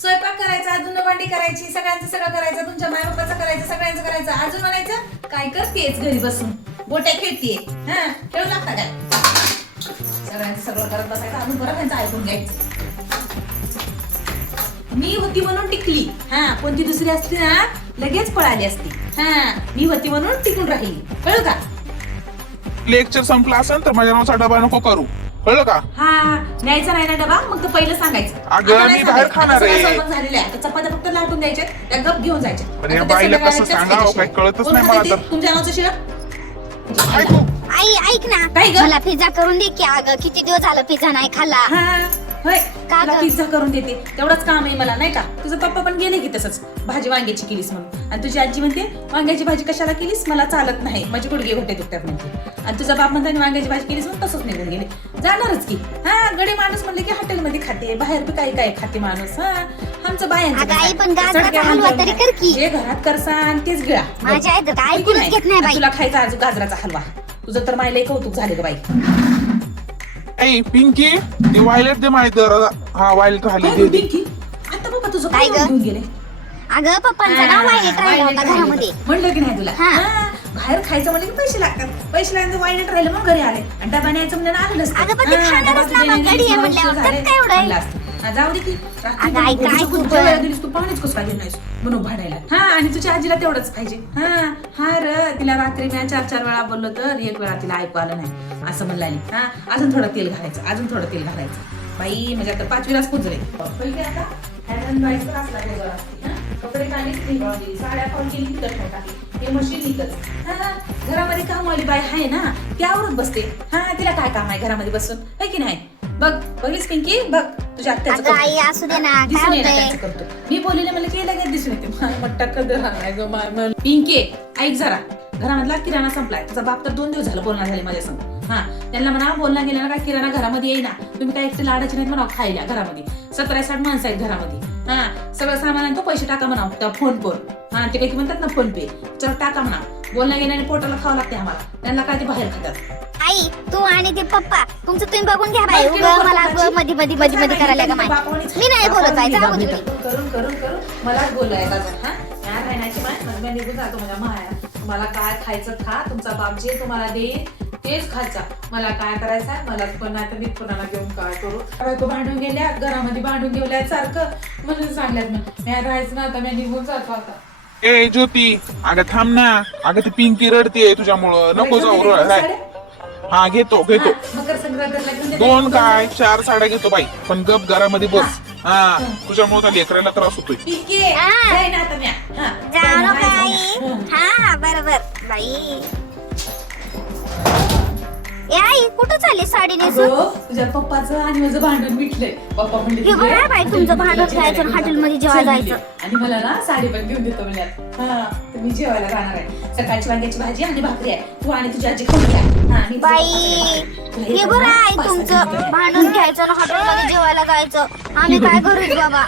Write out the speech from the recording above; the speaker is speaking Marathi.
स्वयंपाक करायचा, धुणं भांडी करायची, सगळ्यांचं सगळं करायचं, तुमच्या माय बापाचं करायचं, सगळ्यांचं करायचं. अजून म्हणायचं काय करतेस घरी बसून, गोट्या खेळतीये. हा, खेळू लागता काय? सगळ्यांचं सगळं करत बसायचं, अजून परत त्यांचं ऐकून घ्यायचं. मी होती म्हणून टिकली. हा, कोणती दुसरी असती ना लगेच पळाली असती. हा, मी होती म्हणून टिकून राहिली. कळलं का? लेक्चर संपला असेल तर माझ्या नावाचा डबा नको करू, कळलं का? हा, न्यायचा नाही ना डबा, मग तर पहिलं सांगायचं. अगं, आता नाही मी बाहेर सांगायचं. खाणार आता सगळं आहे. स्वयंपाक झालेला आहे. आता चपात्या फक्त लाटून द्यायच्या, त्या गप घेऊन जायच्या. पण या आता त्या बाईला सगळ्या कसं त्याच सांगावं, खायच्या. काही कळतच कोण नाही मला खाते तर. ते? तुमच्या नावाचं शिळं? काय तू? आई ऐक ना, काय ग? मला पिझ्झा करून दे की. अगं किती दिवस झालं पिझ्झा नाही खाल्ला. हा, होय. का तुला ग? पिझ्झा करून देते, तेवढंच काम आहे मला, नाही का? तुझं पप्पा पण गेले की तसंच, भाजी वांग्याची केलीस म्हणून. आणि तुझी आजी म्हणते वांग्याची भाजी कशाला केलीस, मला चालत नाही, माझे गुडघे घोटे दुखतात म्हणते. आणि तुझा बाप म्हणता वांग्याची भाजी केलीस म्हणून तसंच निघून गेले. जाणारच की. हा, गडी माणूस म्हणले की हॉटेलमध्ये खाते, बाहेर बी काही काही खाते माणूस. हा, आमचं बायांचं अगं आई, कसं पण आहे? गाजराचा सडक्या हलवा हलवा तरी कर की. जे घरात करसान तेच गिळा. माझ्या आई तर काय होय की ऐकूनच घेत नाही बाई. तुला खायचा आज गाजराचा हलवा. तुझं तर मायला कौतुक झाले ग बाई. ए पिंकी, ते वायलेट दे माहिती. हा, वायलेट राहिली काय दे गं दे. पिंकी? आता बाबा तुझं काय काय ग? घेऊन गेले? अगं पप्पांचा ना वाईट राहिला होता घरामध्ये. म्हणलं की नाही तुला? हा. हा, बाहेर खायचं म्हणलं की पैसे लागतात. पैसे लागले वाईट राहिले मग घरी आले आणि डबा न्यायचं म्हणजे आलं नसतं. अगं, पण ते हा, खाणारच डबा ना मग, तुझ्या घरी आहे उशीर म्हणल्यावर. झाले, त्यात काय एवढं आहे? म्हणलं असतं. हा, जाऊ दे की. रात्री अगं, आई, पण काय तुझ्या तू जेवायला पण? गेलीस तू पाहुणेच कसं पाहिजे नाहीस म्हणून भाडायला. हा, आणि तुझ्या आजीला तेवढंच पाहिजे. हा, हा र, तिला रात्री मी 4-4 वेळा बोललो तर 1 वेळा तिला ऐकू आलं नाही असं म्हणलं. हा, अजून थोडं तेल घालायचं, अजून थोडं तेल घालायचं. बाई म्हणजे आता 5वीलाच पुजले. पहिले आता हँडल बाईस त्रास लागले जरा असते. हा, कपडे काढले की साड्या पाऊल केली की तसं टाकली. हे मशीन निघत. हा, घरामध्ये कामवाली बाई आहे ना, त्यावरच बसते. हा, तिला काय काम आहे घरामध्ये बसून, है की नाही? बघ, बघलीस पिंकी, बघ तुझ्या आत्याचं अगं आई, करतो. असू दे ना, हा, दिसून काय येणार होतंय? त्यांचं करतो. मी बोललेले मला की लगेच दिसून येते. मोठा कदर आलाय ग माय. पिंकी, ऐक जरा, घरामधला किराणा संपलाय. तुझा बाप तर 2 दिवस झालं बोलणार झाले माझ्या संग. हा, त्यांना म्हणा बोलणं गेलं ना काय किराणा घरामध्ये येईना, तुम्ही काय एकटे लाडाचे नाहीत म्हणा खायला घरामध्ये. 17-60 माणसं आहेत घरामध्ये. हा, सगळं सामान आहे तो पैसे टाका म्हणा त्या फोन पर. हा, ते काही म्हणतात ना फोन पे, चल टाका म्हणा. बोलणं गेल्याने पोटाला खावं लागते आम्हाला. त्यांना काय ते बाहेर खातात. आई, तू आणि ते पप्पा तुमचं तुम्ही बघून घ्या बाई. उगं मला मध्ये मध्ये मध्ये मध्ये करायला का माहिती. मी नाही बोलत बाई, जाऊ दे. करून करून करून मलाच बोलाय का? हा, या राहण्याची माय निघून जातो माझ्या माया. तुम्हाला काय खायचं खा, तुमचा बाप जे तुम्हाला देईल तेच खायचा. मला काय करायचं मला पण नाही तर मी कोणाला घेऊन काय करू. बायको भांडून गेल्या घरामध्ये, भांडून गेल्या सारखं म्हणून सांगल्यात मी राहायचं ना आता, मी निघून जातो आता. ए ज्योती, अगं थांब ना. अगं ती पिंकी रडतीये तुझ्यामुळं, नको जाऊ. हा, घेतो घेतो. मकर संक्रांतीला घेऊन देते. 2 काय 4 साड्या घेतो बाई, पण गप घरामध्ये बस. हा, तुझ्यामुळे त्या लेकराला त्रास होतोय. पिंकी, हा. जाय ना आता मी. हा, जाय जाऊ ना, नका जाय आई. ना. हा, बरोबर बाई. ए आई, कुठं चालली साडी नेसून? अगं, तुझ्या पप्पाचं आणि माझं भांडण मिटलंय. पप्पा म्हणले हे बरं आहे बाई, तुमचं भांडण खायचं आणि हॉटेलमध्ये जेवायला जायचं. आणि मला ना साडी पण घेऊन देतो म्हणजे. हा, तर मी जेवायला जाणार आहे. सकाळची वांग्याची भाजी आणि भाकरी आहे. तू आणि तुझी आजी खाऊन घ्या. हा, आणि तुझ्या बाई, पप्पाचं तुला हे बरं आहे पाच तुमचं साडी घेऊन भांडून घ्यायचं आणि हॉटेलमध्ये जेवायला जायचं. आम्ही काय करू बाबा.